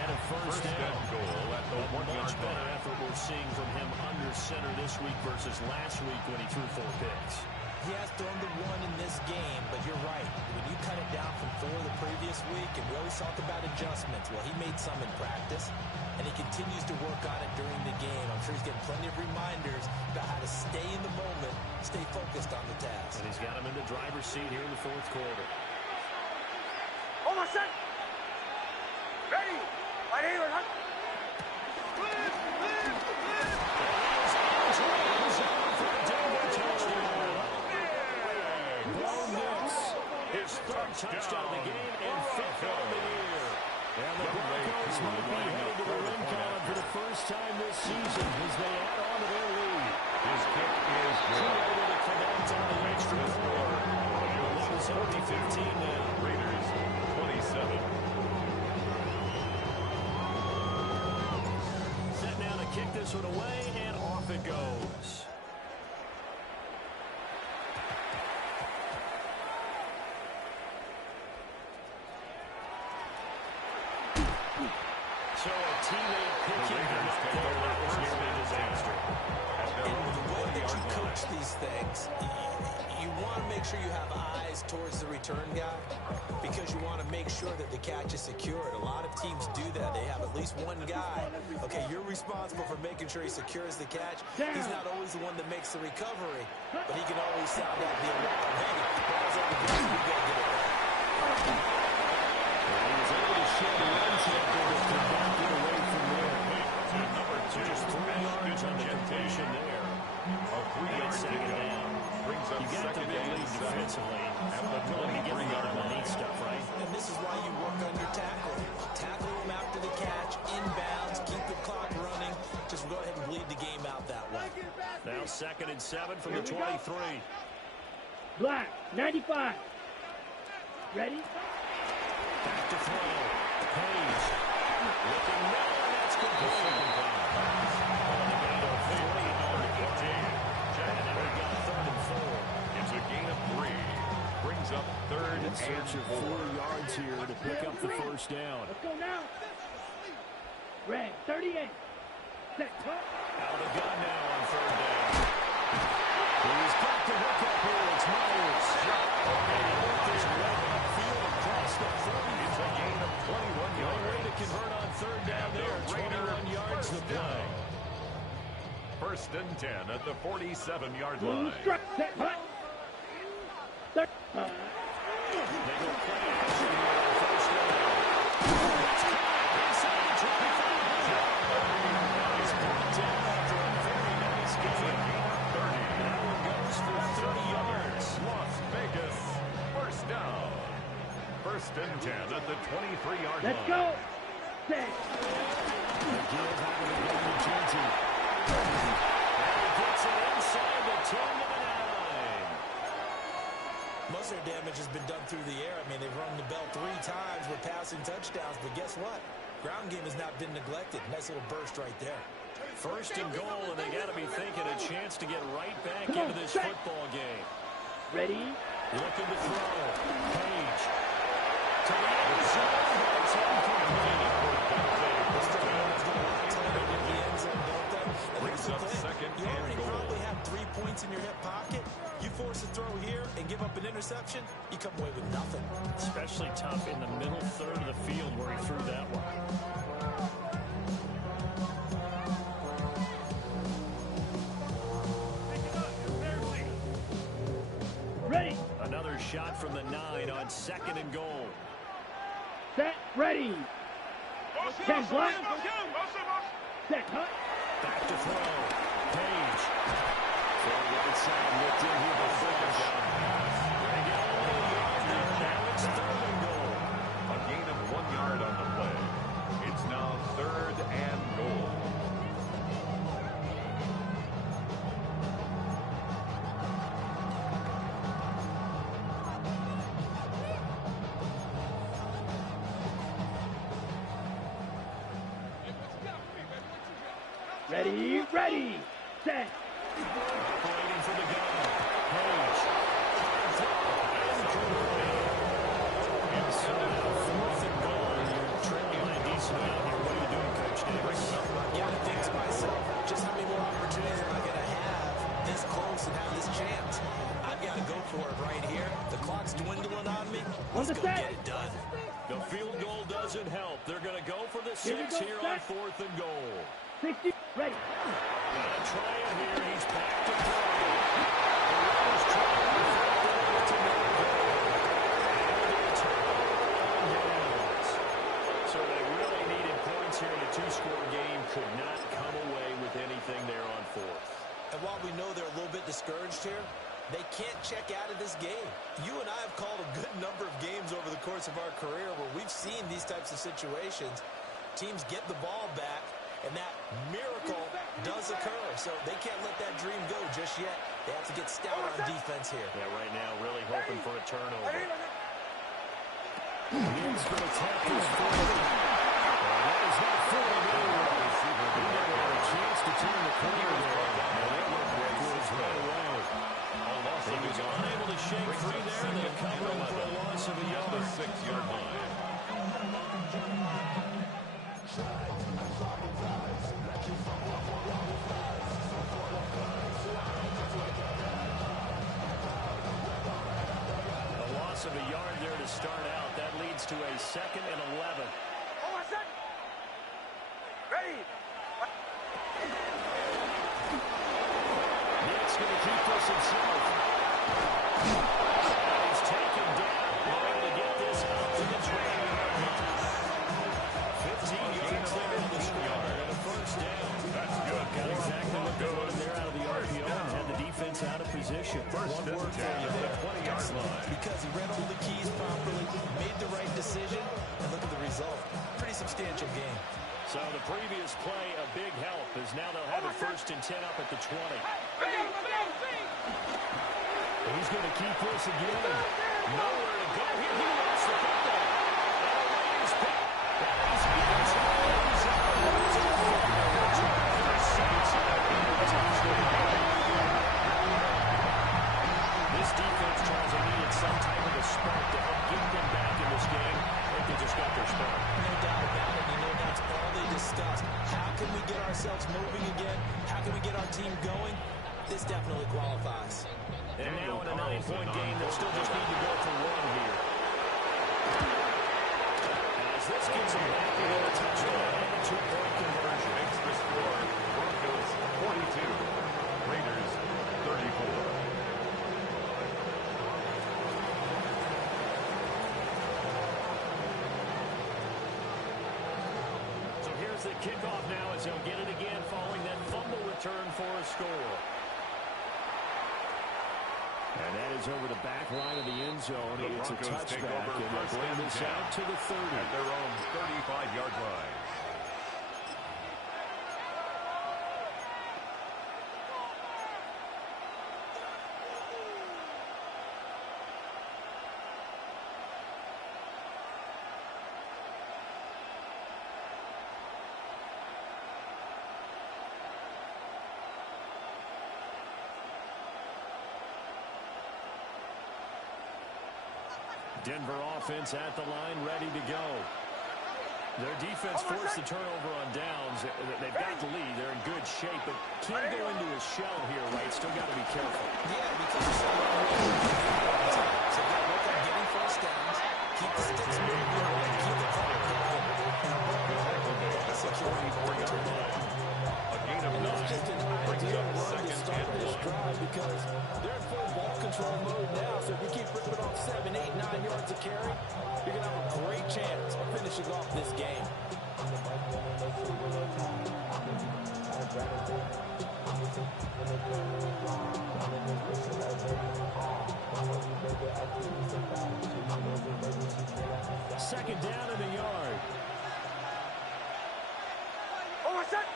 And a first down goal at the 1 yard much better effort we're seeing from him under center this week versus last week when he threw 4 picks. He has thrown the 1 in this game, but you're right. When you cut it down from 4 the previous week, and we always talk about adjustments. Well, he made some in practice, and he continues to work on it during the game. I'm sure he's getting plenty of reminders about how to stay in the moment, stay focused on the task. And he's got him in the driver's seat here in the 4th quarter. Oh, my son! Ready! Right here, huh? His 3rd touchdown of the game and 5th on the year. And the Broncos might be headed to the win column for the first time this season as they add on to their lead. His kick is good. Able to connect on the extra 4. It's only 15 now. Raiders 27. Set now to kick this one away, and off it goes. So a teammate picking him up there. That was nearly a disaster. And the way that you coach these things, you want to make sure you have eyes towards the return guy because you want to make sure that the catch is secured. A lot of teams do that. They have at least one guy. Okay, you're responsible for making sure he secures the catch. He's not always the one that makes the recovery, but he can always sound out the alarm. Hey, ball's over the ground. We got to get it back. He was able to shed one tackle, but could not get away from there. And number 2, Just 3 yards on the completion there. A 3-yard second down. Brings up You got to 2nd be and lead 7. defensively. At the Really get 23-yard the line. neat stuff, right? And this is why you work on your tackling. Tackle him after the catch, inbounds, keep the clock running. Just go ahead and bleed the game out that way. Now 2nd and 7 from the 23. Black, 95. Ready? Back to throw. Page. Looking now, and that's complete. It's a gain of 3. Brings up third In search of 4 and 4. yards here to pick up the first down. Let's go now. Red, 38. Set. Out of the gun now on third down. He's got the hook up here. It's Myers. And he worked his way upfield across the 30. It's a gain of 21 No way yards. to convert on third down there. 21 yards to play. First and 10 at the 47-yard Blue line. strike. Set. Hut. They go play action here on first down. It's caught inside the 25. He's brought down after a very nice game. Now it goes for 30 yards. Las Vegas, first down. First and 10 at the 23-yard line. Let's go. Set. The give out of the gun to Genty. And he gets it inside the 10 to the 9. Most of their damage has been done through the air. I mean, they've rung the bell 3 times with passing touchdowns, but guess what? Ground game has not been neglected. Nice little burst right there. First and goal, and they got to be thinking a chance to get right back into this football game. Ready. Looking to throw. Page. To the end zone. It's incomplete. Brings up second You already and goal. probably have 3 points in your hip pocket. You force a throw here and give up an interception, you come away with nothing. Especially tough in the middle third of the field where he threw that one. Ready. Another shot from the 9 on second and goal. Set. Ready. 10 black. Set. Hut. Back to throw. Page. From right side, looked in here for Flash. They get only a yard there. Now it's third and goal. A gain of 1 yard on the play. It's now third and goal. Ready. Ready. Set. Operating for the gun. Page. And so now fourth and goal. You're trailing by a decent amount here. What are you doing, Coach Davis? You got to think to myself, just how many more opportunities am I going to have this close and have this chance? I've got to go for it right here. The clock's dwindling on me. Let's go get it done. The field goal doesn't help. They're going to go for the 6 here on fourth and goal. 60. Ready. Gonna try it here. He's back to throw. The runner's trying to throw it to Melvin. So they really needed points here in a 2-score game. Could not come away with anything there on fourth. And while we know they're a little bit discouraged here, they can't check out of this game. You and I have called a good number of games over the course of our career where we've seen these types of situations. Teams get the ball back, and that miracle does occur. So they can't let that dream go just yet. They have to get stout on defense here. Yeah, right now really hoping for a turnover. He's going to tap this forward. That is not forward anyway. He never had a chance to turn the corner there. And that one was right away. He was unable to shake free there, and they'll cover him for a loss of a yard. The 6-yard line. A loss of a yard there to start out. That leads to a 2nd and 11. Ready. Nick's going to keep this himself. He's taken down. Able to get this out to the 20-yard line. 15 yards there on the score and a first down. That's good. Got exactly what they wanted there out of the RPO and had the defense out of position. First and 10 at the 20-yard line. Because he read all the keys properly, made the right decision, and look at the result. Pretty substantial game. So the previous play, a big help, as now they'll have it 1st and 10 up at the 20. He's going to keep this again. Nowhere to go. He lost the football. And away is picked. That is inside. starts moving again. How can we get our team going? This definitely qualifies. And now in a 9-point game, they'll still just need to go for one here. As this gets them back with a touchdown and a 2-point conversion. Makes the score Broncos 42, Raiders 34. The kickoff now as they'll get it again following that fumble return for a score. And that is over the back line of the end zone. It's a touchback, and they'll bring this out to the 30. At their own 35-yard line. Denver offense at the line, ready to go. Their defense forced the turnover on downs. They've got the lead. They're in good shape, but can't go into a shell here, right? Still got to be careful. Yeah, because you're so long. So they've got to work on getting first downs, keep the sticks moving, and keep the clock going. A 44-yard line. A gain of 9 brings up second and drive because they're in full ball control mode now. So if we keep ripping off 7, 8, 9 yards of carry, you're going to have a great chance of finishing off this game. Second down in the yard. Over set.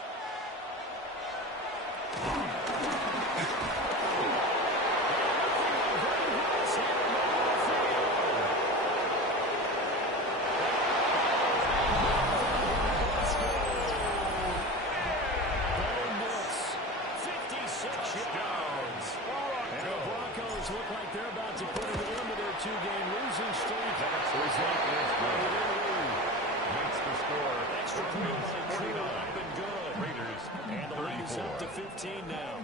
Look like they're about to put it into their 2-game losing streak. That's the result is good. Makes the score. Extra point by 49. Been good. Raiders and the lead is 34. up to 15 now.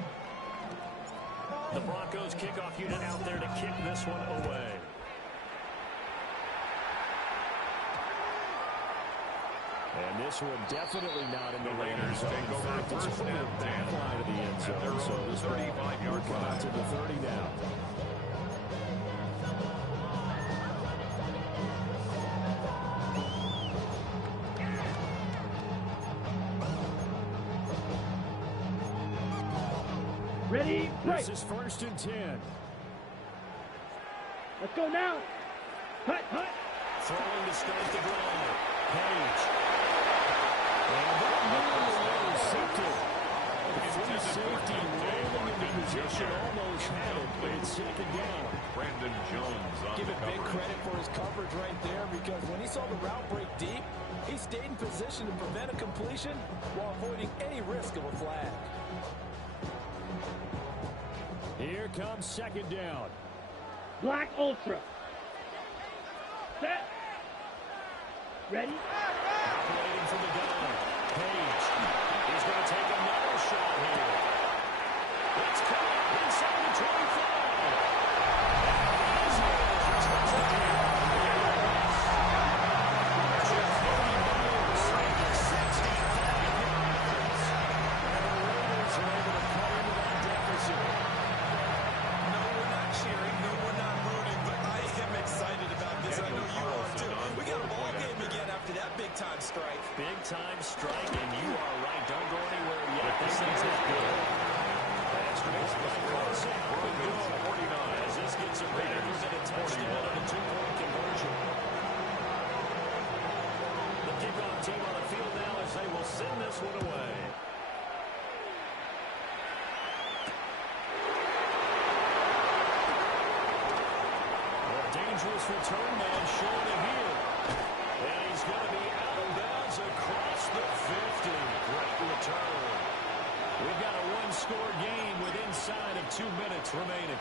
The Broncos kickoff unit out there to kick this one away. And this one definitely not in the Raiders' zone. Take over It's first the and back 10 line of the end at their zone. So own this 35-yard line line. to the 30 now. Ready, break. This is 1st and 10. Let's go now. Hut, hut. Throwing to start the drive. Page. And that nearly intercepted. Free safety rolling into position, almost had it, but it's second down. Brandon Jones on Give the it big coverage. credit for his coverage right there because when he saw the route break deep, he stayed in position to prevent a completion while avoiding any risk of a flag. Here comes second down. Black Ultra. Set. Ready? Operating from the gun. Page is going to take another shot here. It's caught inside the 25. Big-time strike, and you are right. Don't go anywhere yet. This thing's not good. That's great by Carson. Broncos 49. As this gets a Raiders and a touchdown and a 2-point conversion. The kickoff team on the field now as they will send this one away. A dangerous return man showing it here. And he's going to be out of bounds across the 50. Great return. We've got a one-score game with inside of 2 minutes remaining.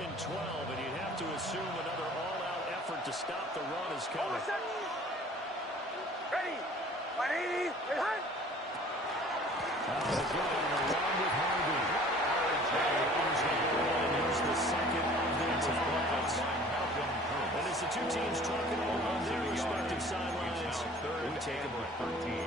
and 12, and you'd have to assume another all-out effort to stop the run is coming. Ready. 180. Behind. Again, along with Harvey. Here's the second of their timeouts. And as the two teams talking on their respective sidelines, we take a break. 13.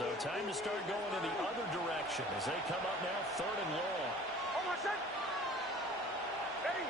So time to start going in the other direction as they come up now, 3rd and long. Almost set. Ready.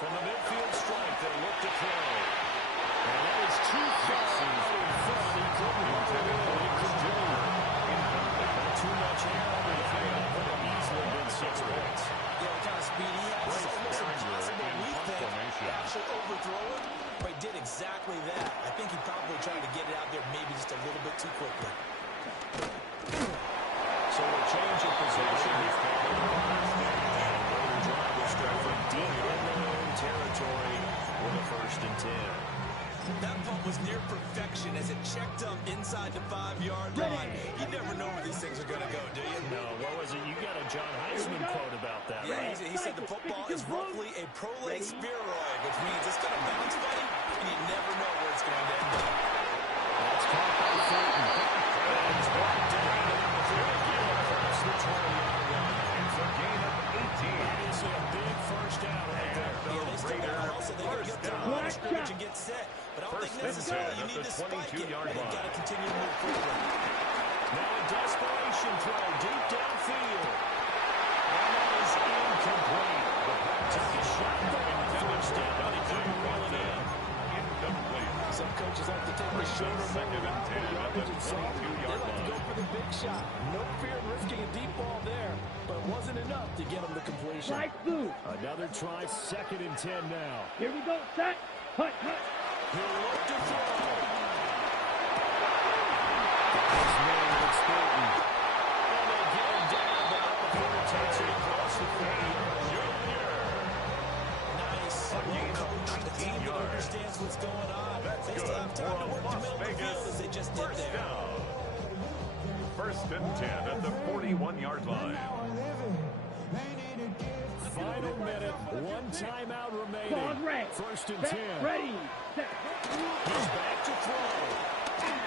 From the midfield strike, they look to throw. And that is too far out in front. He couldn't hold it in. It could do. Not too much air over the field. Could have easily been 6 points. Yeah, what kind of speed he has. It's almost impossible, we think, to actually overthrow it. But he did exactly that. I think he probably tried to get it out there maybe just a little bit too quickly. So a change of possession. Raiders drive will start from deep in their own territory with a 1st and 10. That punt was near perfection as it checked up inside the 5-yard line. You never know where these things are going to go, do you? No, what was it? You got a John Heisman quote about that, yeah, right? He said the football is roughly a prolate spheroid, which means it's going to bounce, buddy, and you never know where it's going to end up. That's caught by Fulton. And it's blocked down again across the 20-yard line. It's a gain of 18. Obviously a big first down right there. Yeah, they still got to hustle. They got to get to the line of scrimmage and get set. But I don't think necessarily you need to spike it. You've got to continue to move forward. Now a desperation throw deep downfield. And that is incomplete. Took a shot there on the first down, but he couldn't reel it in. Incomplete. Some coaches like to take a shorter Second and 10 at the 22-yard line. They like to go line. for the big shot. No fear of risking a deep ball there, but it wasn't enough to get him the completion. Right through. Another try, 2nd and 10 now. Here we go, set. Hut, hut. He'll look to throw. That's Maynard Spurton. And they get him down, but Alabama takes it across the 40-yard line. Nice. Well coached. The team that understands what's going on. They still have time to work the middle of the field as they just did there. 1st and 10 at the 41-yard line. Final minute, 1 timeout remaining. 1st and 10. Ready. Set. He's back to throw. And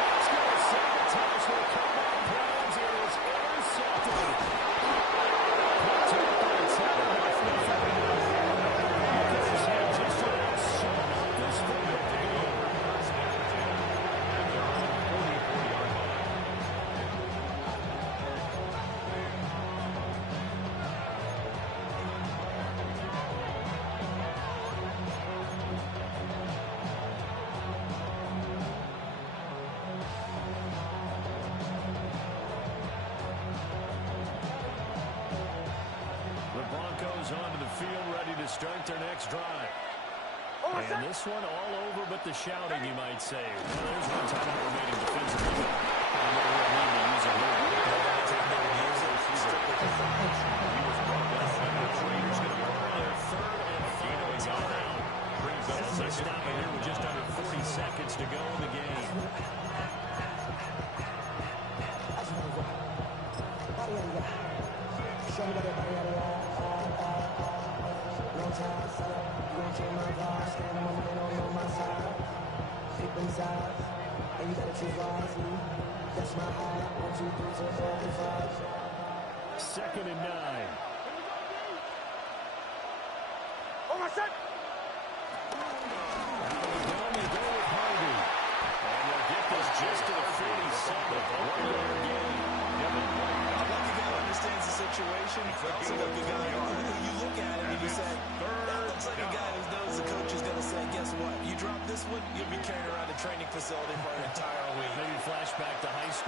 that's going to sabotage their comeback plans. It is intercepted. Picked up by Taylor. Packers have just about shut out this football game. And they're on the 44-yard line. Onto the field, ready to start their next drive. And this one all over but the shouting, you might say. Well, there's 1 time remaining defensively. And they will need to use it here. The Raiders going to go on their 3rd and final timeout. As they stop it here with just under 40 seconds to go in the game. Second and 9. Almost set. Down they go with Harvey. And they'll get this just to the 47. 1-yard gain. Lucky guy understands the situation. Also lucky guy who you look at it and you say, that looks like a guy who knows the coach is going to say, guess what? You drop this one, you'll be carrying around a training facility for an entire week. Maybe flashback to high school.